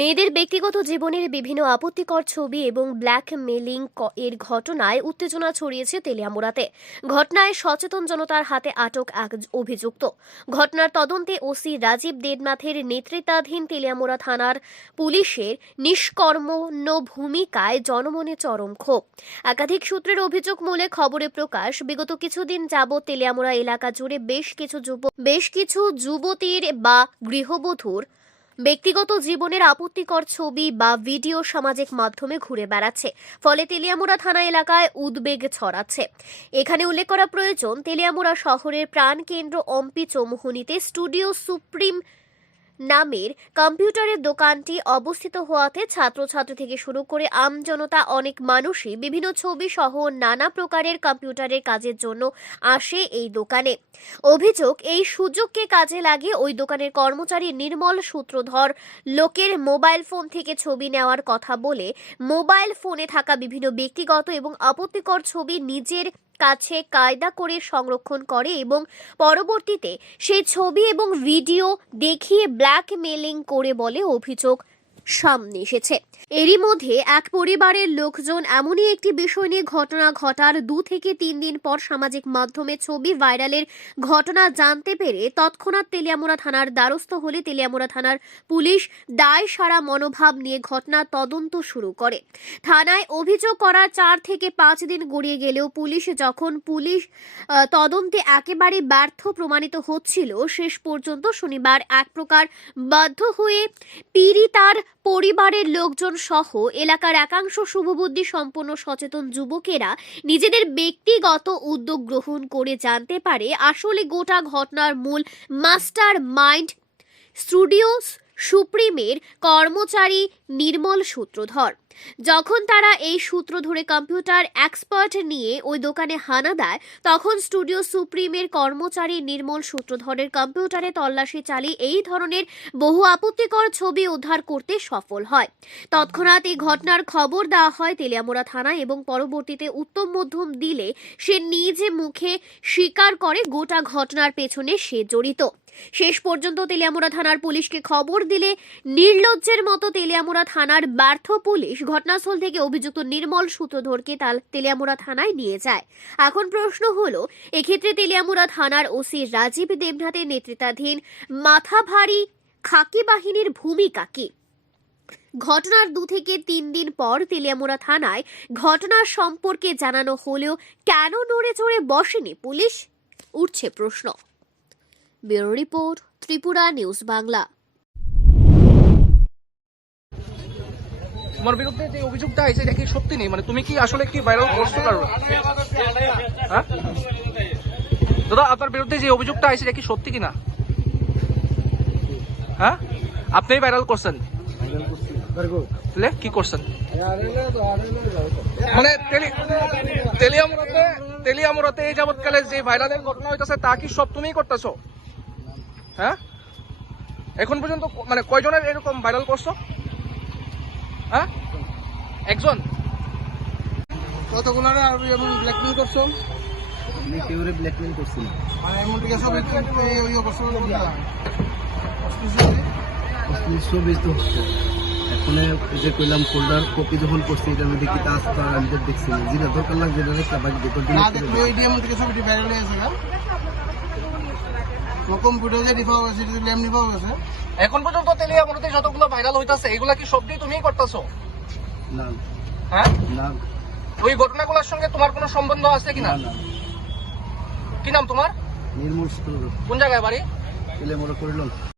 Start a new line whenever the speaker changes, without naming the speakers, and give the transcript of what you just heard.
মেয়েদের ব্যক্তিগত জীবনের বিভিন্ন আপত্তিকর ছবি এবং ব্ল্যাকমেলিং এর ঘটনায় উত্তেজনা ছড়িয়েছে তেলিয়ামুড়াতে। ঘটনায় সচেতন জনতার হাতে আটক এক অভিযুক্ত। ঘটনার তদন্তে ওসি রাজীব দেবনাথের নেতৃত্বাধীন তেলিয়ামুড়া থানার পুলিশের নিষ্কর্মণ্য ভূমিকায় জনমনে চরম ক্ষোভ। একাধিক সূত্রের অভিযোগ মূলে খবরে প্রকাশ, বিগত কিছুদিন যাবৎ তেলিয়ামুড়া এলাকা জুড়ে বেশ কিছু যুব বেশ কিছু যুবতীর বা গৃহবধূর ব্যক্তিগত জীবনের আপত্তিকর ছবি বা ভিডিও সামাজিক মাধ্যমে ঘুরে বেড়াচ্ছে, ফলে তেলিয়ামুড়া থানা এলাকায় উদ্বেগ ছড়াচ্ছে। এখানে উল্লেখ করা প্রয়োজন, তেলিয়ামুড়া শহরের প্রাণকেন্দ্র অম্পি চৌমুহনীতে স্টুডিও সুপ্রিম নামের কম্পিউটারের দোকানটি অবস্থিত হওয়াতে ছাত্রছাত্রী থেকে শুরু করে আমজনতা অনেক মানুষই বিভিন্ন ছবি সহ নানা প্রকারের কম্পিউটারের কাজের জন্য আসে এই দোকানে। অভিযোগ, এই সুযোগকে কাজে লাগিয়ে ওই দোকানের কর্মচারী নির্মল সূত্রধর লোকের মোবাইল ফোন থেকে ছবি নেওয়ার কথা বলে মোবাইল ফোনে থাকা বিভিন্ন ব্যক্তিগত এবং আপত্তিকর ছবি নিজের কাছে কায়দা করে সংরক্ষণ করে এবং পরবর্তীতে সে ছবি এবং ভিডিও দেখিয়ে ব্ল্যাকমেলিং করে বলে অভিযোগ সামনে এসেছে। এরই মধ্যে এক পরিবারের লোকজন এমনই একটি বিষয় নিয়ে ঘটনা ঘটার দু থেকে তিন দিন পর সামাজিক মাধ্যমে ছবি ভাইরালের ঘটনা জানতে পেরে তৎক্ষণাৎ তেলিয়ামুড়া থানার দ্বারস্থ হলে তেলিয়ামুড়া থানার পুলিশ দায় সারা মনোভাব নিয়ে ঘটনা তদন্ত শুরু করে। থানায় অভিযোগ করার চার থেকে পাঁচ দিন গড়িয়ে গেলেও পুলিশ যখন পুলিশ তদন্তে একেবারে ব্যর্থ প্রমাণিত হচ্ছিল, শেষ পর্যন্ত শনিবার এক প্রকার বাধ্য হয়ে পীড়িতার পরিবারের লোকজন সহ এলাকার একাংশ শুভবুদ্ধি সম্পন্ন সচেতন যুবকেরা নিজেদের ব্যক্তিগত উদ্যোগ গ্রহণ করে জানতে পারে আসলে গোটা ঘটনার মূল মাস্টার মাইন্ড স্টুডিওস সুপ্রিমের কর্মচারী নির্মল সূত্রধর। যখন তারা এই সূত্র ধরে কম্পিউটার এক্সপার্ট নিয়ে ওই দোকানে হানা দেয়, তখন স্টুডিও সুপ্রিমের কর্মচারী নির্মল সূত্রধরের কম্পিউটারে তল্লাশি চালিয়ে এই ধরনের বহু আপত্তিকর ছবি উদ্ধার করতে সফল হয়। তৎক্ষণাৎ এই ঘটনার খবর দেওয়া হয় তেলিয়ামুড়া থানায় এবং পরবর্তীতে উত্তম মধ্যম দিলে সে নিজে মুখে স্বীকার করে গোটা ঘটনার পেছনে সে জড়িত। শেষ পর্যন্ত তেলিয়ামুড়া থানার পুলিশকে খবর দিলে নির্লজ্জের মতো তেলিয়ামুড়া থানার ব্যর্থ পুলিশ ঘটনাস্থল থেকে অভিযুক্ত নির্মল সূত্রধরকে তাল তেলিয়ামুড়া থানায় নিয়ে যায়। এখন প্রশ্ন হলো, এক্ষেত্রে তেলিয়ামুড়া থানার ওসি রাজীব দেবনাথের নেতৃত্বাধীন মাথা ভারী খাকি বাহিনীর ভূমিকা কি? ঘটনার দু থেকে তিন দিন পর তেলিয়ামুড়া থানায় ঘটনার সম্পর্কে জানানো হলেও কেন নড়ে চড়ে বসেনি পুলিশ? উঠছে প্রশ্ন। Bureau report Tripura news Bangla.
তোমার বিরুদ্ধে যে অভিযোগটা আছে কি সত্যি নেই। মানে তুমি কি আসলে কি ভাইরাল করছ কারও? হ্যাঁ? দাদা, আপনার বিরুদ্ধে যে অভিযোগটা আছে এটা কি সত্যি কিনা? হ্যাঁ? আপনি ভাইরাল করছেন। কি করছেন? মানে তেলি- তেলিয়ামুড়াতে তেলিয়ামুড়াতে এই যাবৎকালে যে ভাইরালের ঘটনা হইতাছে, তা কি সব তুমিই করতেছো? হ্যাঁ? এখন পর্যন্ত মানে কয়জনের এরকম ভাইরাল করছ? হ্যাঁ? একজন।
কতগুলো আর এমন ব্ল্যাকমেল করছ?
আমি কেউরে ব্ল্যাকমেল করছি না।
মানে এমন থেকে সব একটু ওই করছ
অশ্লীল তো হচ্ছে। এখন যে কইলাম ফোল্ডার কপি যখন করছি এটা আমি দেখি তা আসতে আর আমি তো দেখছি না। যেটা দরকার লাগবে এটা বাকি
না দেখলে ওই ডিএম থেকে ছবিটি ভাইরাল হয়ে গেছে গা? কম্পিউটার যে ল্যাম
এখন পর্যন্ত তেলিয়ামুড়াতে যতগুলো ভাইরাল হইতাছে এগুলা কি সবটাই তুমিই করতেছো?
না।
হ্যাঁ?
না।
ওই ঘটনাগুলোর সঙ্গে তোমার কোনো সম্বন্ধ আছে কিনা? কি নাম তোমার?
নির্মূল
কোন জায়গায় বাড়ি?
পেলে মনে করিলাম।